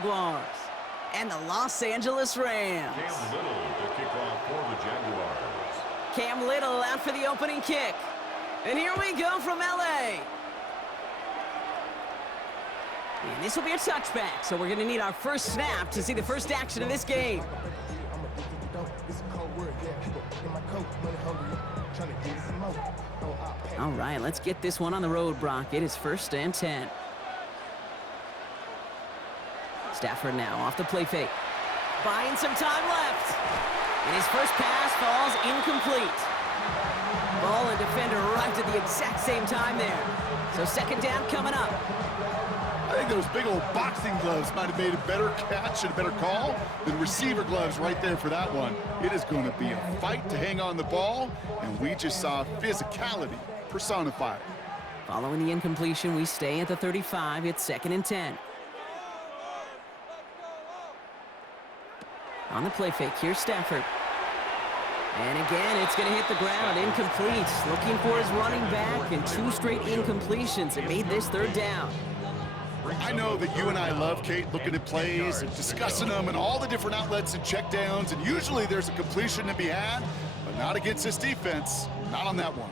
Jaguars. And the Los Angeles Rams. Cam Little to kick off for the Jaguars. Cam Little out for the opening kick. And here we go from L.A. And this will be a touchback, so we're going to need our first snap to see the first action of this game. All right, let's get this one on the road, Brock. It is 1st and 10. Stafford now off the play fake. Buying some time left. And his first pass falls incomplete. Ball and defender arrived at the exact same time there. So 2nd down coming up. I think those big old boxing gloves might have made a better catch and a better call than receiver gloves right there for that one. It is going to be a fight to hang on the ball, and we just saw physicality personified. Following the incompletion, we stay at the 35. It's 2nd and 10. On the play fake, here's Stafford. And again, it's going to hit the ground, incomplete. Looking for his running back, and 2 straight incompletions. It made this 3rd down. I know that you and I love, Kate, looking at plays and discussing them and all the different outlets and checkdowns, and usually there's a completion to be had, but not against this defense. Not on that one.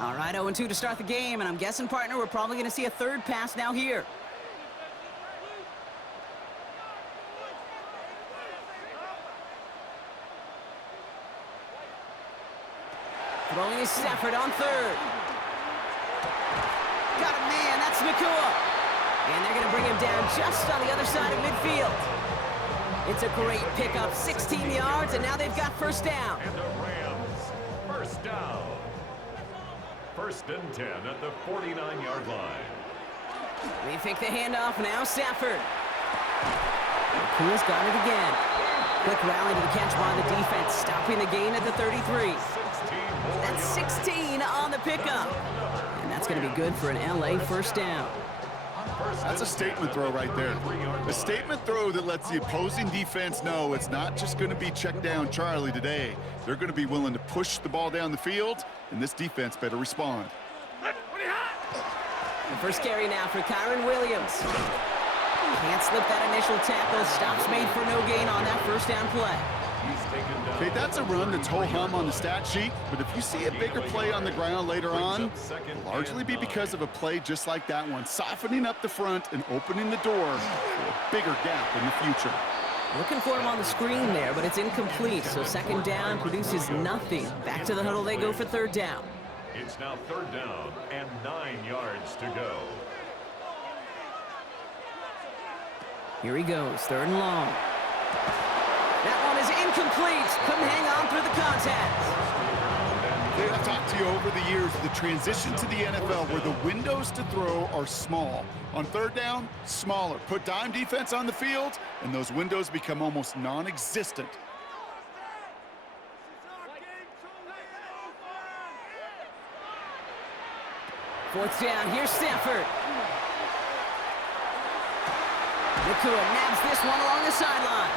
All right, 0-2 to start the game, and I'm guessing, partner, we're probably going to see a 3rd pass now here. Throwing is Stafford on 3rd. Got a man, that's Nakua. And they're going to bring him down just on the other side of midfield. It's a great pickup, 16 yards, and now they've got 1st down. And the Rams, 1st down. 1st and 10 at the 49-yard line. They fake the handoff, now Stafford. Nakua's got it again. Quick rally to the catch by the defense, stopping the gain at the 33. That's 16 on the pickup. And that's going to be good for an LA 1st down. That's a statement throw right there. A statement throw that lets the opposing defense know it's not just going to be check down Charlie today. They're going to be willing to push the ball down the field, and this defense better respond. The first carry now for Kyron Williams. Can't slip that initial tackle. Stops made for no gain on that 1st down play. Okay, that's a run that's ho-hum on the stat sheet, but if you see a bigger play on the ground later on, it'll largely be because of a play just like that one, softening up the front and opening the door for a bigger gap in the future. Looking for him on the screen there, but it's incomplete, so 2nd down produces nothing. Back to the huddle they go for 3rd down. It's now 3rd down and 9 yards to go. Here he goes, 3rd and long. That one is incomplete. Couldn't hang on through the contact. I've talked to you over the years, the transition to the NFL where the windows to throw are small. On 3rd down, smaller. Put dime defense on the field, and those windows become almost non-existent. Fourth down, here's Stafford. Nakua nabs this one along the sideline.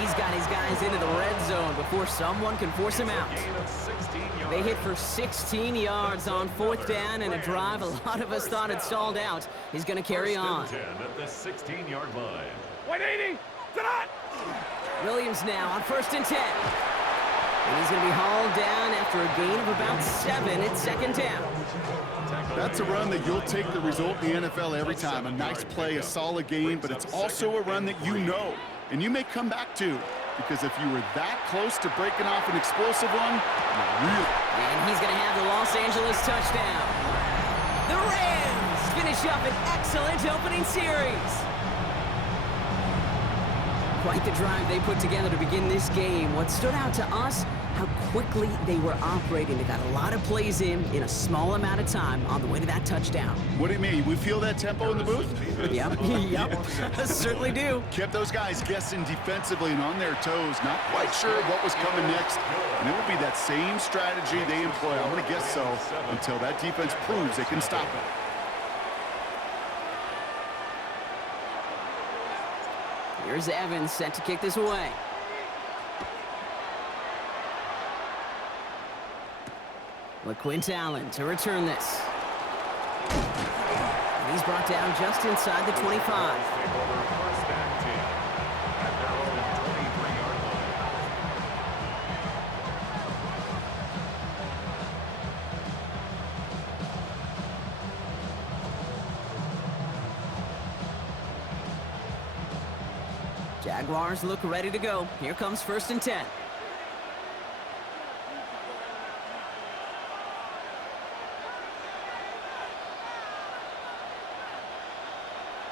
He's got his guys into the red zone before someone can force him out. They hit for 16 yards on 4th down, and a drive a lot of us thought had stalled out. He's going to carry on. 10 at the 16-yard line. 180 tonight. Williams now on 1st and 10. And he's going to be hauled down after a gain of about 7. It's 2nd down. That's a run that you'll take the result in the NFL every time. A nice play, a solid game, but it's also a run that you know and you may come back to, because if you were that close to breaking off an explosive one, you really... And he's going to have the Los Angeles touchdown. The Rams finish up an excellent opening series. Quite the drive they put together to begin this game. What stood out to us, how quickly they were operating. They got a lot of plays in a small amount of time on the way to that touchdown. What do you mean? We feel that tempo in the booth? Yep, yep, certainly do. Kept those guys guessing defensively and on their toes, not quite sure what was coming next. And it will be that same strategy they employ, I'm going to guess so, until that defense proves they can stop it. Here's Evans set to kick this away. LaQuint Allen to return this. And he's brought down just inside the 25. Jaguars look ready to go. Here comes 1st and 10.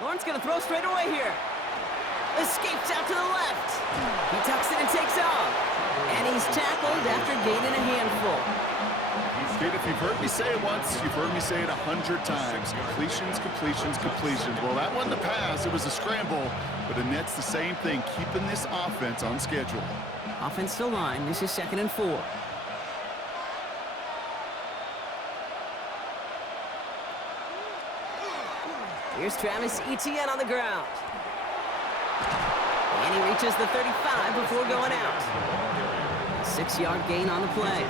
Lawrence going to throw straight away here. Escapes out to the left. He tucks it and takes off. And he's tackled after gaining a handful. Kid, if you've heard me say it once, you've heard me say it 100 times. Completions, completions, completions. Well, that wasn't a pass. It was a scramble. But it nets the same thing, keeping this offense on schedule. Offensive line. This is 2nd and 4. Here's Travis Etienne on the ground. And he reaches the 35 before going out. A 6-yard gain on the play.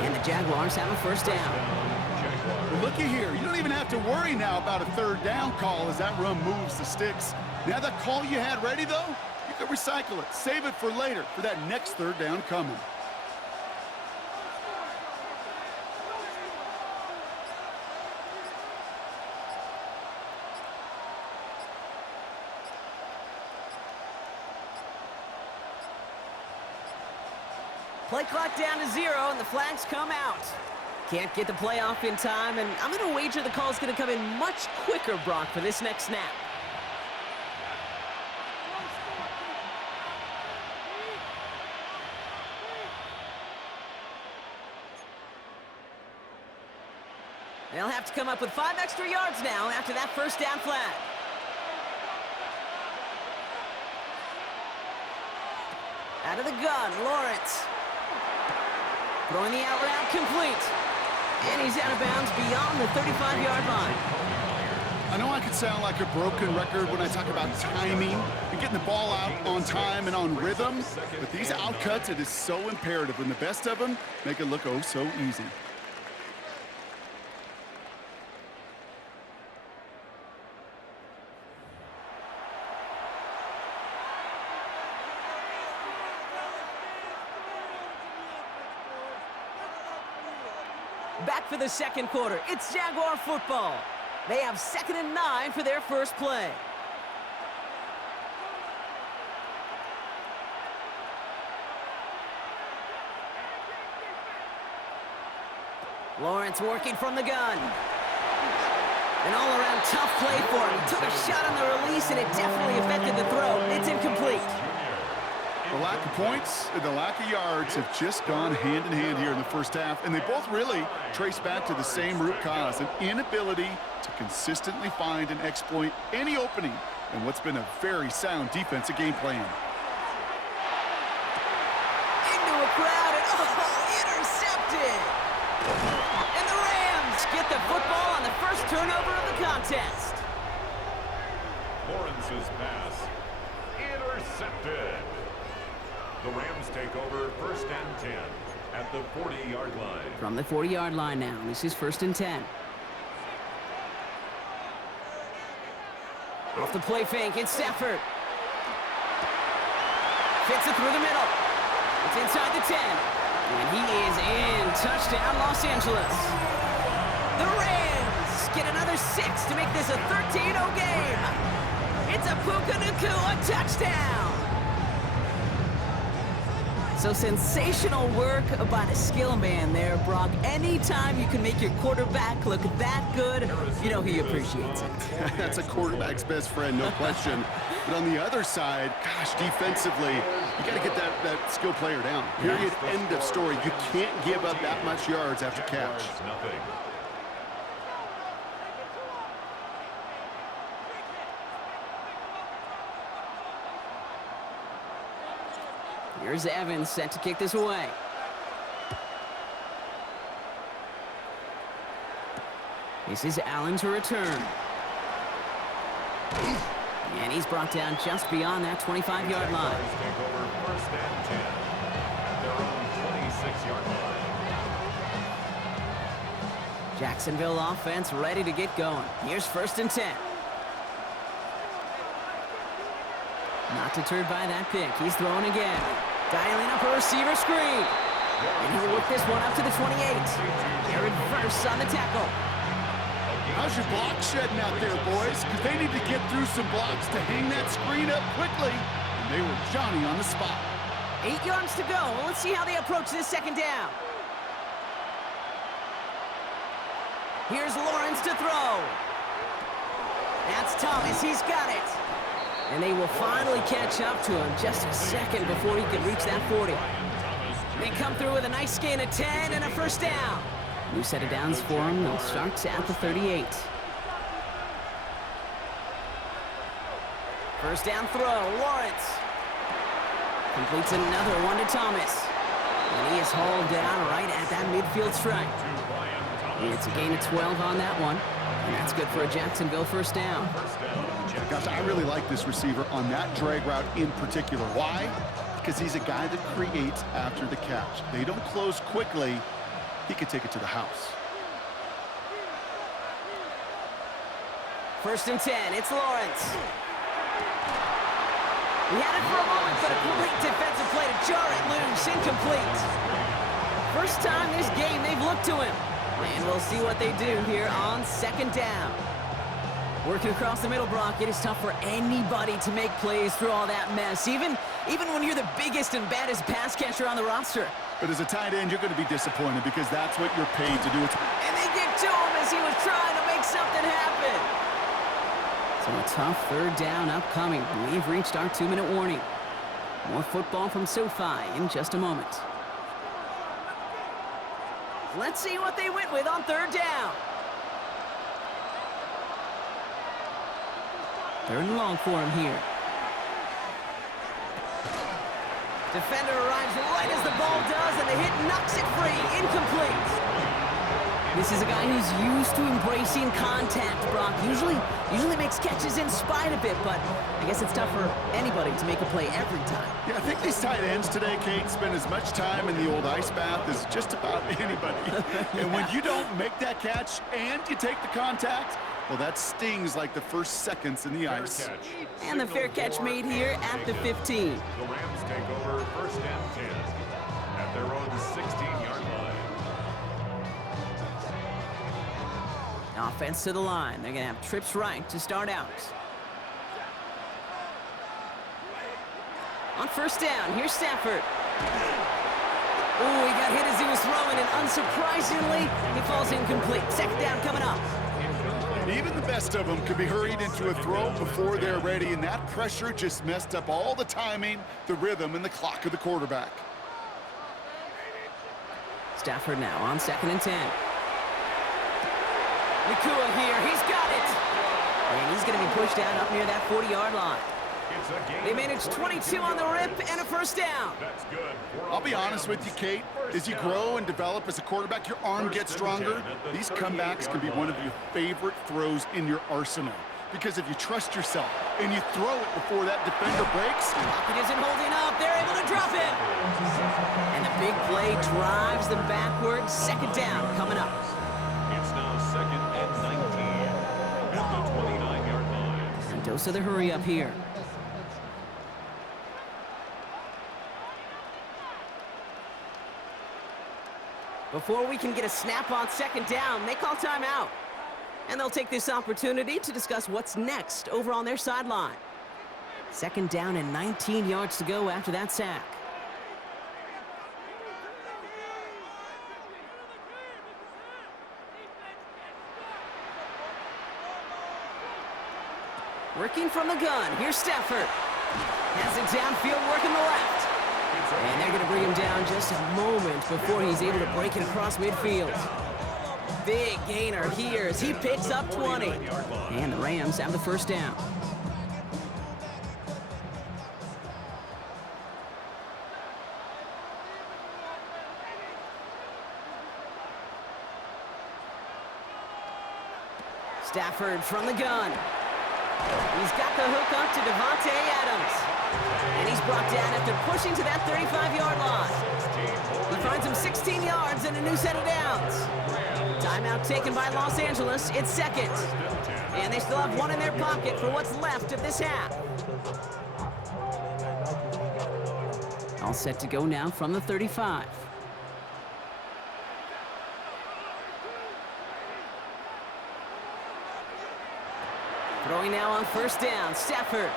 And the Jaguars have a 1st down. Well, looky here. You don't even have to worry now about a 3rd down call as that run moves the sticks. Now that call you had ready, though, you can recycle it. Save it for later for that next 3rd down coming. Play clock down to 0, and the flags come out. Can't get the play off in time, and I'm going to wager the call is going to come in much quicker, Brock, for this next snap. They'll have to come up with 5 extra yards now after that 1st down flag. Out of the gun, Lawrence. Throwing the out route complete. And he's out of bounds beyond the 35-yard line. I know I could sound like a broken record when I talk about timing and getting the ball out on time and on rhythm, but these outcuts, it is so imperative, and the best of them make it look oh so easy. Back for the 2nd quarter. It's Jaguar football. They have 2nd and 9 for their 1st play. Lawrence working from the gun. An all-around tough play for him. He took a shot on the release, and it definitely affected the throw. It's incomplete. The lack of points and the lack of yards have just gone hand in hand here in the 1st half, and they both really trace back to the same root cause, an inability to consistently find and exploit any opening in what's been a very sound defensive game plan. Into a crowd, and intercepted! And the Rams get the football on the 1st turnover of the contest. Lawrence's pass intercepted. The Rams take over 1st and 10 at the 40-yard line. From the 40-yard line now, this is 1st and 10. Off the play fake, it's Stafford. Fits it through the middle. It's inside the 10. And he is in. Touchdown, Los Angeles. The Rams get another 6 to make this a 13-0 game. It's a Puka Nacua touchdown. So sensational work by the skill man there, Brock. Anytime you can make your quarterback look that good, you know he appreciates it. That's a quarterback's best friend, no question. But on the other side, gosh, defensively, you got to get that skill player down. Period, end of story. You can't give up that much yards after catch. Nothing. Here's Evans set to kick this away. This is Allen to return. And he's brought down just beyond that 25-yard line. Take over 1st and 10 at their own 26-yard line. Jacksonville offense ready to get going. Here's 1st and 10. Not deterred by that pick. He's throwing again. Dialing up a receiver screen. And he'll whip this one up to the 28. Jared Verse on the tackle. How's your block shedding out there, boys? Because they need to get through some blocks to hang that screen up quickly and They were Johnny on the spot. 8 yards to go. Well, let's see how they approach this second down. Here's Lawrence to throw. That's Thomas. He's got it. And they will finally catch up to him just a second before he can reach that 40. They come through with a nice gain of 10 and a first down. New set of downs for them. They'll start at the 38. First down throw, Lawrence. Completes another one to Thomas. And he is hauled down right at that midfield stripe. It's a gain of 12 on that one. And that's good for a Jacksonville first down. Gosh, I really like this receiver on that drag route in particular. Why? Because he's a guy that creates after the catch. They don't close quickly. He could take it to the house. First and 10, it's Lawrence. He had it for a moment, but a complete defensive play to jar it loose, incomplete. First time this game they've looked to him. And we'll see what they do here on second down. Working across the middle, Brock, it is tough for anybody to make plays through all that mess, even when you're the biggest and baddest pass catcher on the roster. But as a tight end, you're going to be disappointed because that's what you're paid to do. And they get to him as he was trying to make something happen. So a tough third down upcoming. We've reached our 2-minute warning. More football from SoFi in just a moment. Let's see what they went with on third down. Third and long for him here. Defender arrives right as the ball does, and the hit knocks it free. Incomplete. This is a guy who's used to embracing contact, Brock. Usually makes catches in spite of it, but I guess it's tough for anybody to make a play every time. Yeah, I think these tight ends today, Kate, spend as much time in the old ice bath as just about anybody. And when you don't make that catch and you take the contact, well, that stings like the first seconds in the ice. And the fair catch made here at the 15. The Rams take over first and 10 at their own 16-yard line. Offense to the line. They're going to have trips right to start out. On first down, here's Stafford. Oh, he got hit as he was throwing, and unsurprisingly, he falls incomplete. Second down coming up. Even the best of them could be hurried into a throw before they're ready, and that pressure just messed up all the timing, the rhythm, and the clock of the quarterback. Stafford now on second and 10. Nakua here, he's got it! And he's going to be pushed out up near that 40-yard line. They managed 22 on the rip and a first down. That's good. I'll be honest with you, Kate. As you grow and develop as a quarterback, your arm gets stronger. These comebacks can be one of your favorite throws in your arsenal. Because if you trust yourself and you throw it before that defender breaks... Lockett isn't holding up. They're able to drop him. And the big play drives them backwards. Second down coming up. It's now second and 19 at the 29-yard line. And dose of the hurry up here. Before we can get a snap on second down, they call timeout. And they'll take this opportunity to discuss what's next over on their sideline. Second down and 19 yards to go after that sack. Working from the gun, here's Stafford. Has it downfield, working the left. And they're going to bring him down just a moment before he's able to break it across midfield. Big gainer here as he picks up 20. And the Rams have the first down. Stafford from the gun. He's got the hook up to Devontae Adams. And he's brought down after pushing to that 35-yard line. He finds him 16 yards and a new set of downs. Timeout taken by Los Angeles. It's second. And they still have one in their pocket for what's left of this half. All set to go now from the 35. Throwing now on first down, Stafford.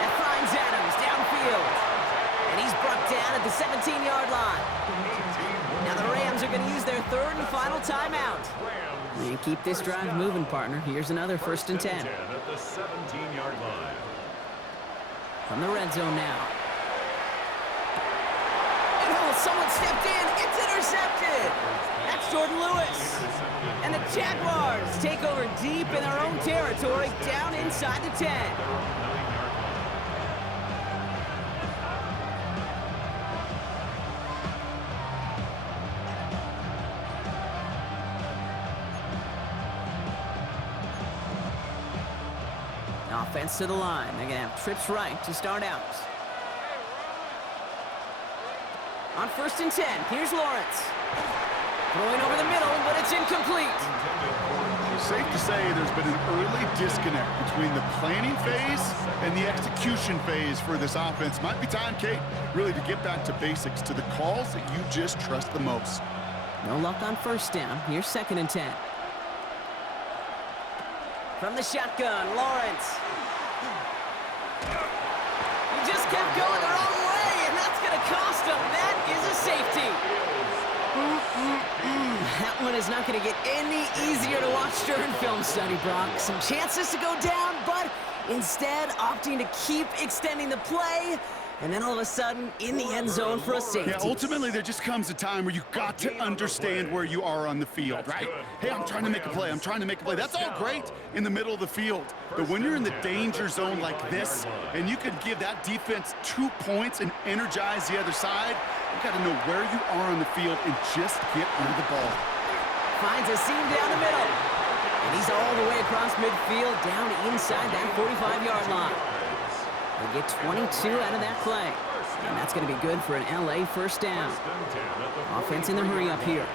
That finds Adams downfield. And he's brought down at the 17-yard line. Now the Rams are going to use their third and final timeout. And keep this drive moving, partner. Here's another 1st and 10. At the 17-yard line. From the red zone now. And someone stepped in. It's intercepted. That's Jordan Lewis. And the Jaguars take over deep in their own territory, down inside the 10. Offense to the line. They're going to have trips right to start out. On 1st and 10, here's Lawrence. Throwing over the middle, but it's incomplete. It's safe to say there's been an early disconnect between the planning phase and the execution phase for this offense. Might be time, Kate, really to get back to basics, to the calls that you just trust the most. No luck on 1st down. Here's 2nd and 10. From the shotgun, Lawrence. He just kept going the wrong way, and that's going to cost him. That is a safety. That one is not going to get any easier to watch during film study, Brock. Some chances to go down, but instead opting to keep extending the play. And then all of a sudden, in the end zone for a safety. Yeah, ultimately, there just comes a time where you've got to understand where you are on the field, right? Hey, I'm trying to make a play. I'm trying to make a play. That's all great in the middle of the field. But when you're in the danger zone like this, and you can give that defense 2 points and energize the other side, you got to know where you are on the field and just get rid of the ball. Finds a seam down the middle. And he's all the way across midfield, down inside that 45-yard line. They get 22 out of that play. And that's going to be good for an LA 1st down. Offense in the hurry up here.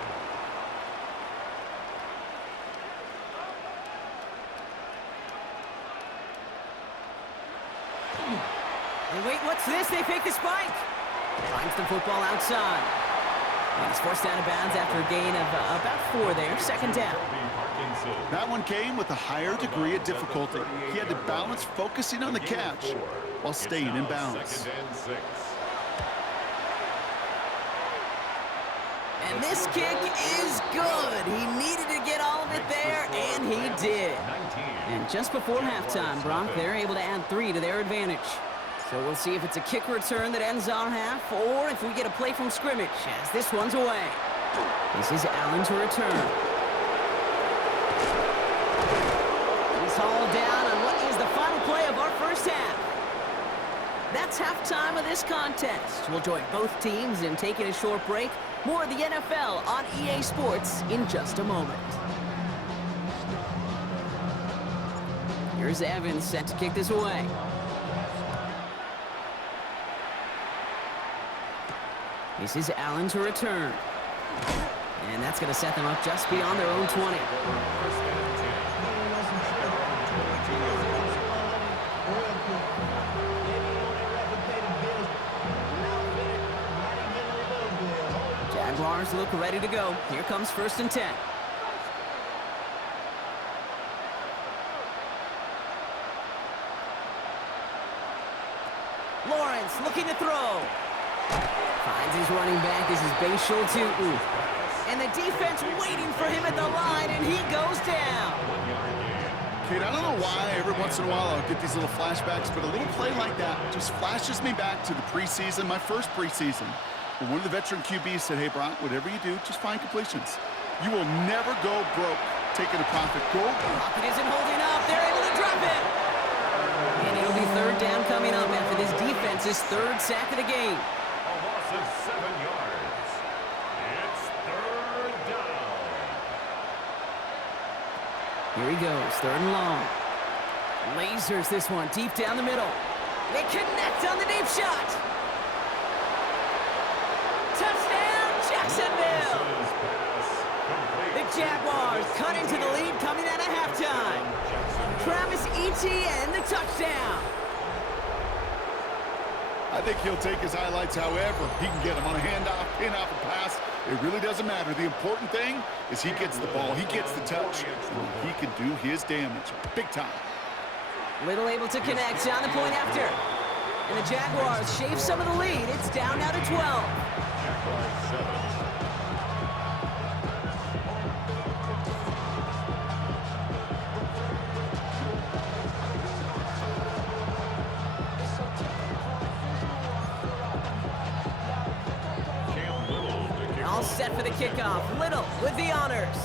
And wait, what's this? They fake the spike. Finds the football outside. And he's forced out of bounds after a gain of about 4 there. 2nd down. That one came with a higher degree of difficulty. He had to balance focusing on the catch while staying in bounds. And this kick is good. He needed to get all of it there, and he did. And just before halftime, Brock, they're able to add 3 to their advantage. So we'll see if it's a kick return that ends our half, or if we get a play from scrimmage, as this one's away. This is Allen to return. He's hauled down on what is the final play of our 1st half. That's halftime of this contest. We'll join both teams in taking a short break. More of the NFL on EA Sports in just a moment. Here's Evans set to kick this away. This is Allen to return. And that's going to set them up just beyond their own 20. Jaguars look ready to go. Here comes 1st and 10. Lawrence looking to throw. Finds his running back. This is Bashul to and the defense waiting for him at the line, and he goes down. Kate, I don't know why every once in a while I'll get these little flashbacks, but a little play like that just flashes me back to the preseason, my first preseason. When one of the veteran QBs said, hey, Brock, whatever you do, just find completions. You will never go broke taking a profit. Go. Rocket isn't holding up. They're able to drop it. And it'll be 3rd down coming up after this defense's 3rd sack of the game. A loss of 7 yards. It's 3rd down. Here he goes, 3rd and long. Lasers this one deep down the middle. They connect on the deep shot. Touchdown, Jacksonville! The Jaguars cut into the lead coming out of halftime. Travis Etienne, the touchdown. I think he'll take his highlights however he can get them on a handoff, pin-off, a pass. It really doesn't matter. The important thing is he gets the ball, he gets the touch, and he can do his damage big time. Little able to connect on the point after. And the Jaguars shave some of the lead. It's down now to 12. Jaguars 7. All set for the kickoff. Little with the honors.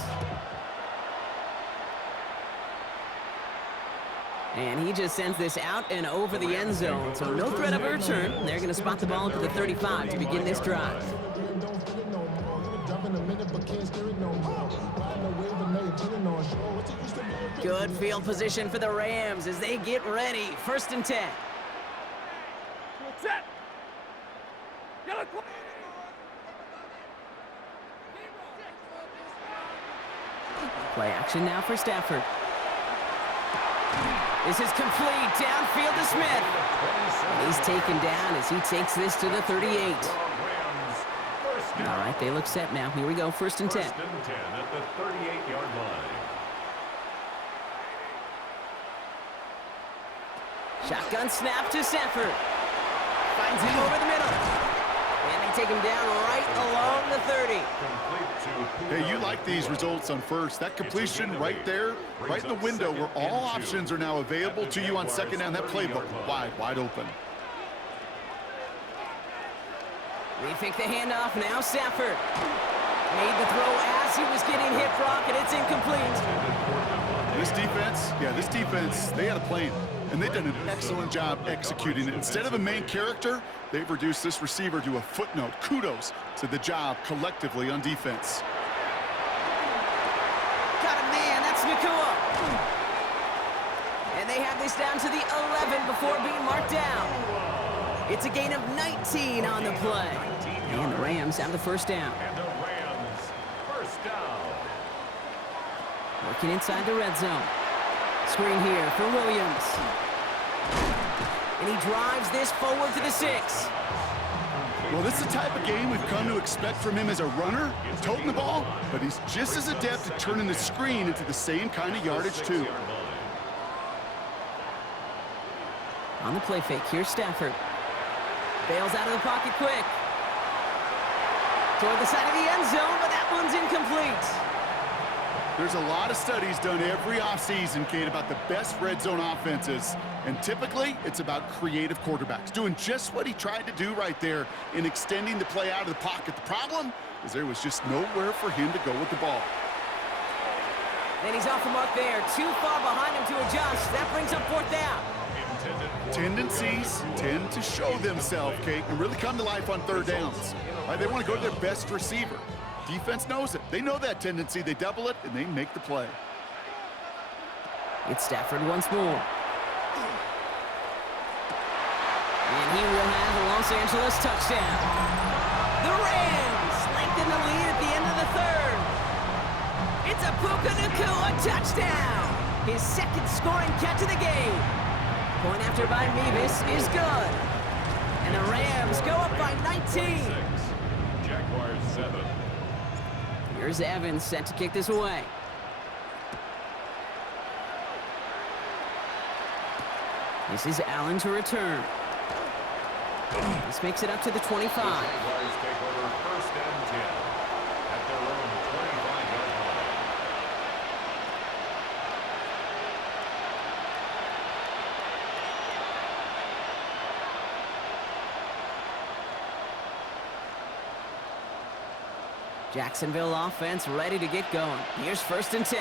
And he just sends this out and over the end zone, so no threat of a return. They're going to spot the ball into the 35 to begin this drive. Good field position for the Rams as they get ready. 1st and 10. Set. Yellow. Play action now for Stafford. This is complete. Downfield to Smith. And he's taken down as he takes this to the 38. All right, they look set now. Here we go, 1st and 10. 1st and 10 at the 38-yard line. Shotgun snap to Stafford. Finds him over the middle. And they take him down right along the 30. Hey, you like these results on first. That completion right there, right in the window where all options are now available to you on 2nd down. That playbook wide open. We think the handoff now. Stafford made the throw as he was getting hit, Brock, and it's incomplete. This defense, they had a plan, and they've done an excellent job executing it. Instead of a main character, they've reduced this receiver to a footnote. Kudos to the job collectively on defense. Got a man, that's Nakua. And they have this down to the 11 before being marked down. It's a gain of 19 on the play. And the Rams have the 1st down. And the Rams, 1st down. Working inside the red zone. Screen here for Williams. And he drives this forward to the 6. Well, this is the type of game we've come to expect from him as a runner, toting the ball, but he's just as adept at turning the screen into the same kind of yardage, too. On the play fake, here's Stafford. Bails out of the pocket quick. Toward the side of the end zone, but that one's incomplete. There's a lot of studies done every offseason, Kate, about the best red zone offenses. And typically, it's about creative quarterbacks doing just what he tried to do right there in extending the play out of the pocket. The problem is there was just nowhere for him to go with the ball. And he's off the mark there. Too far behind him to adjust. That brings up 4th down. Tendencies tend to show themselves, Kate, and really come to life on 3rd downs. Right, they want to go to their best receiver. Defense knows it. They know that tendency. They double it, and they make the play. It's Stafford once more. And he will have a Los Angeles touchdown. The Rams lengthen the lead at the end of the 3rd. It's a Puka Nakua touchdown. His 2nd scoring catch of the game. Point after by Mevis is good. And the Rams go up by 19. Jaguars 7. Here's Evans set to kick this away. This is Allen to return. This makes it up to the 25. Jaguars take over 1st and 10 at their own 25-yard line. Jacksonville offense ready to get going. Here's 1st and 10.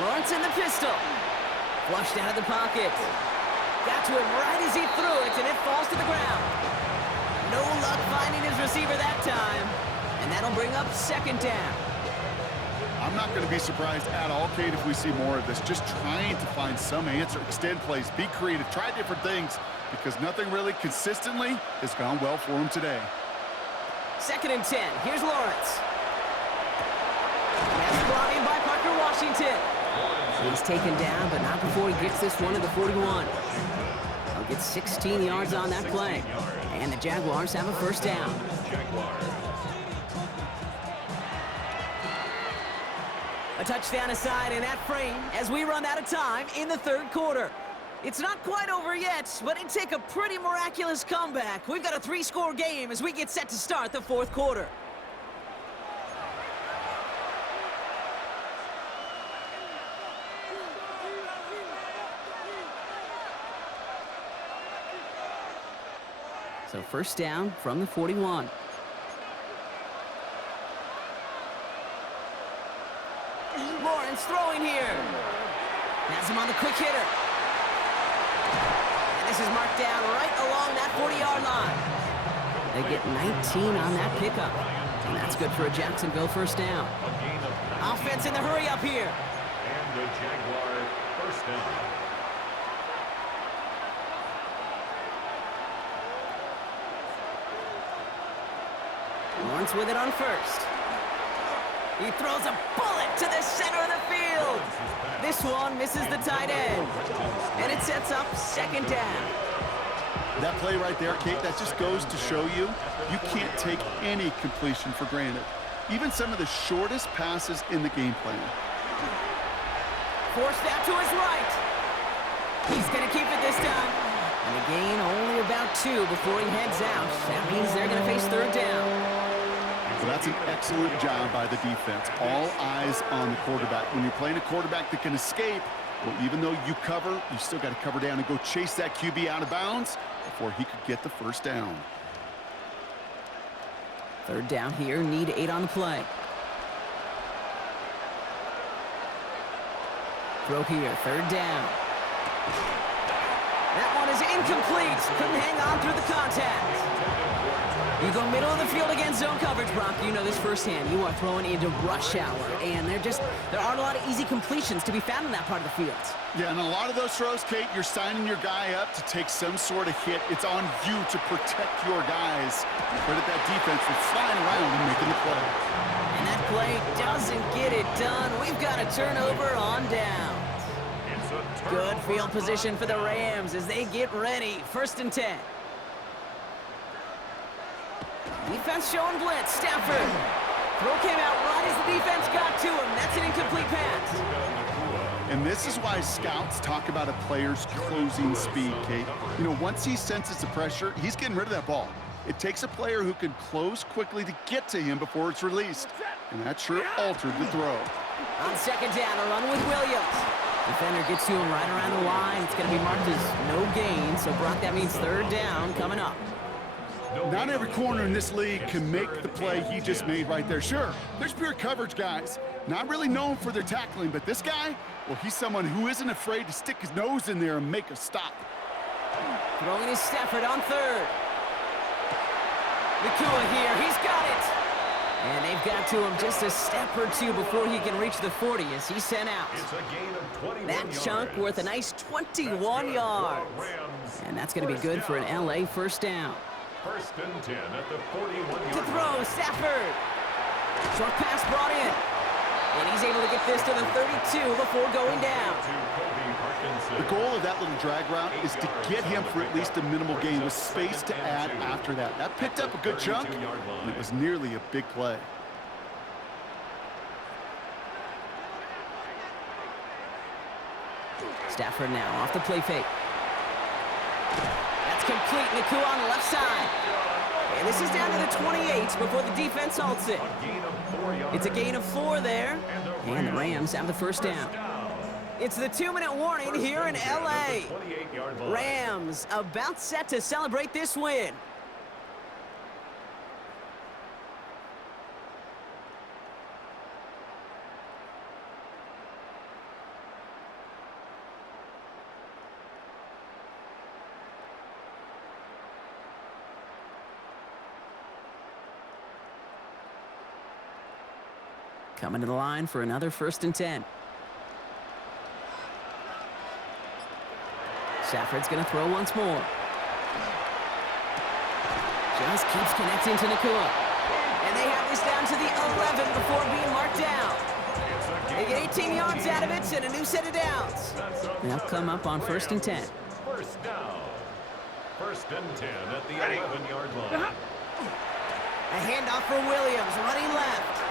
Lawrence in the pistol. Flushed out of the pocket. Got to him right as he threw it, and it falls to the ground. No luck finding his receiver that time. And that'll bring up 2nd down. I'm not going to be surprised at all, Kate, if we see more of this. Just trying to find some answer, extend plays, be creative, try different things, because nothing really consistently has gone well for him today. 2nd and 10. Here's Lawrence. That's brought in by Parker Washington. He's taken down, but not before he gets this one to the 41. He'll get 16 yards on that play. And the Jaguars have a 1st down. A touchdown aside in that frame as we run out of time in the 3rd quarter. It's not quite over yet, but it'd take a pretty miraculous comeback. We've got a 3-score game as we get set to start the fourth quarter. So first down from the 41. Lawrence throwing here. Has him on the quick hitter. And this is marked down right along that 40-yard line. They get 19 on that pickup. And that's good for a Jacksonville first down. Offense in the hurry up here. And the Jaguar first down. Lawrence with it on first. He throws a bullet to the center of the field. This one misses the tight end. And it sets up second down. That play right there, Kate, that just goes to show you can't take any completion for granted. Even some of the shortest passes in the game plan. Forced out to his right. He's going to keep it this time. And a gain only about 2 before he heads out. That means they're going to face third down. Well, that's an excellent job by the defense. All eyes on the quarterback. When you're playing a quarterback that can escape, well, even though you cover, you still got to cover down and go chase that QB out of bounds before he could get the first down. Third down here, need 8 on the play. Throw here, third down. That one is incomplete. Couldn't hang on through the contact. You go middle of the field against zone coverage, Brock. You know this firsthand. You are throwing into rush hour, and there aren't a lot of easy completions to be found in that part of the field. Yeah, and a lot of those throws, Kate, you're signing your guy up to take some sort of hit. It's on you to protect your guys. Credit that defense for flying around and making the play. And that play doesn't get it done. We've got a turnover on down. Good field position for the Rams as they get ready. First and 10. Defense showing blitz. Stafford. Throw came out right as the defense got to him. That's an incomplete pass. And this is why scouts talk about a player's closing speed, Kate. You know, once he senses the pressure, he's getting rid of that ball. It takes a player who can close quickly to get to him before it's released. And that sure altered the throw. On second down, a run with Williams. Defender gets to him right around the line. It's going to be marked as no gain. So, Brock, that means third down coming up. Not every corner in this league can make the play he just made right there. Sure, there's pure coverage guys, not really known for their tackling, but this guy, well, he's someone who isn't afraid to stick his nose in there and make a stop. Throwing his Stafford on third. Nakua here, he's got it. And they've got to him just a step or 2 before he can reach the 40 as he's sent out. That chunk worth a nice 21 yards. And that's going to be good for an LA first down. First and 10 at the 41-yard to throw, Stafford. Short pass brought in. And he's able to get this to the 32 before going down. The goal of that little drag route is to get him for at least a minimal gain with space to add after that. That picked up a good chunk, and it was nearly a big play. Stafford now off the play fake. That's complete. Nakua on the left side. And this is down to the 28 before the defense halts it. It's a gain of 4 there. And the Rams have the first down. It's the 2-minute warning here in LA. Rams about set to celebrate this win. Coming to the line for another first and 10. Stafford's going to throw once more. Just keeps connecting to Nakua. And they have this down to the 11 before being marked down. They get 18 yards out of it and a new set of downs. They'll come up on first and 10. First down. First and 10 at the 11-yard line. A handoff for Williams, running left.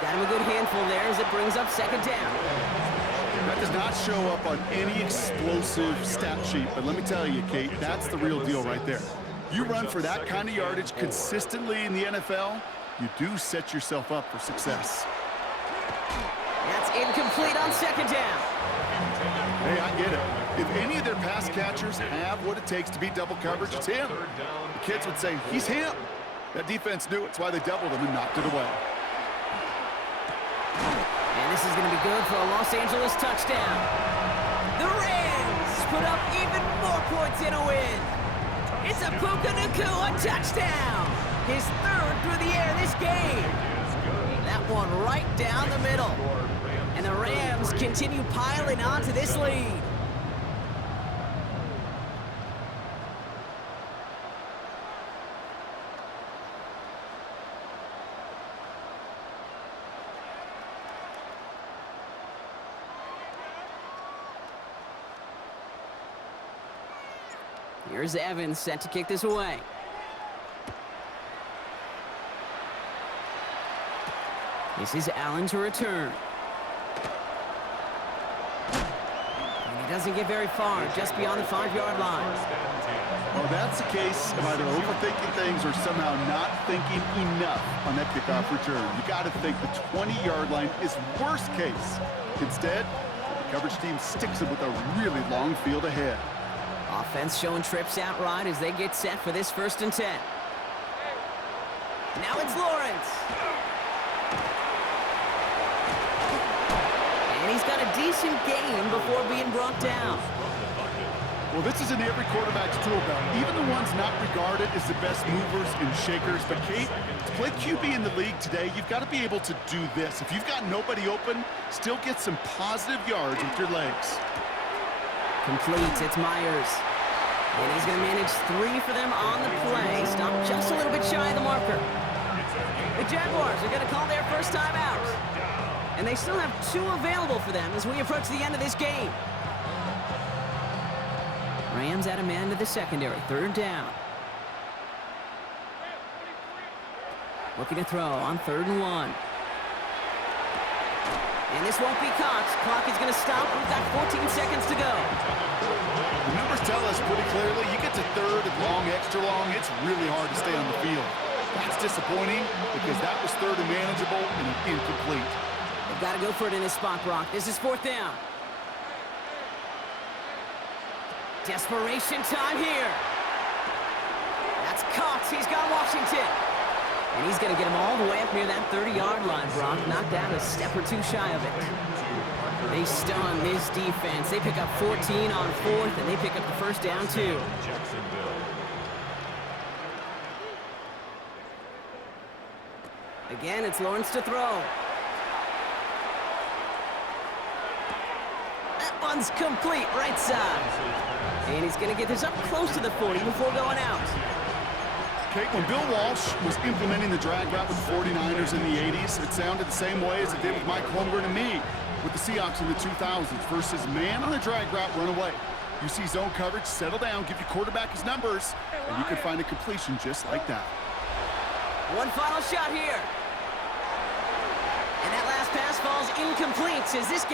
Got him a good handful there as it brings up second down. That does not show up on any explosive stat sheet, but let me tell you, Kate, that's the real deal right there. You run for that kind of yardage consistently in the NFL, you do set yourself up for success. That's incomplete on second down. Hey, I get it. If any of their pass catchers have what it takes to beat double coverage, it's him. The kids would say, he's him. That defense knew it. It's why they doubled him and knocked it away. And this is going to be good for a Los Angeles touchdown. The Rams put up even more points in a win. It's a Puka Nacua touchdown. His third through the air this game. That one right down the middle. And the Rams continue piling onto this lead. Here's Evans set to kick this away. This is Allen to return. And he doesn't get very far, just beyond the 5-yard line. Well, that's a case of either overthinking things or somehow not thinking enough on that kickoff return. You got to think the 20-yard line is worst case. Instead, the coverage team sticks him with a really long field ahead. Offense showing trips outright as they get set for this 1st and 10. Now it's Lawrence. And he's got a decent gain before being brought down. Well, this is in every quarterback's tool belt, even the ones not regarded as the best movers and shakers. But, Kate, to play QB in the league today, you've got to be able to do this. If you've got nobody open, still get some positive yards with your legs. Complete, it's Myers. And he's going to manage 3 for them on the play. Stopped just a little bit shy of the marker. The Jaguars are going to call their first time out. And they still have 2 available for them as we approach the end of this game. Rams add a man to the secondary. 3rd down. Looking to throw on 3rd and 1. And this won't be caught. Clock is going to stop. We've got 14 seconds to go. The numbers tell us pretty clearly, you get to 3rd and long, extra long, it's really hard to stay on the field. That's disappointing because that was 3rd and manageable and incomplete. They've got to go for it in this spot, Brock. This is 4th down. Desperation time here. That's caught. He's got Washington. And he's going to get him all the way up near that 30-yard line, Brock. Knocked out a step or 2 shy of it. They stun this defense. They pick up 14 on 4th, and they pick up the 1st down, too. Again, it's Lawrence to throw. That one's complete, right side. And he's going to get this up close to the 40 before going out. Okay, when Bill Walsh was implementing the drag route with the 49ers in the 80s, it sounded the same way as it did with Mike Holmgren and me with the Seahawks in the 2000s versus man on the drag route, run away. You see zone coverage, settle down, give your quarterback his numbers, and you can find a completion just like that. One final shot here. And that last pass falls incomplete as this game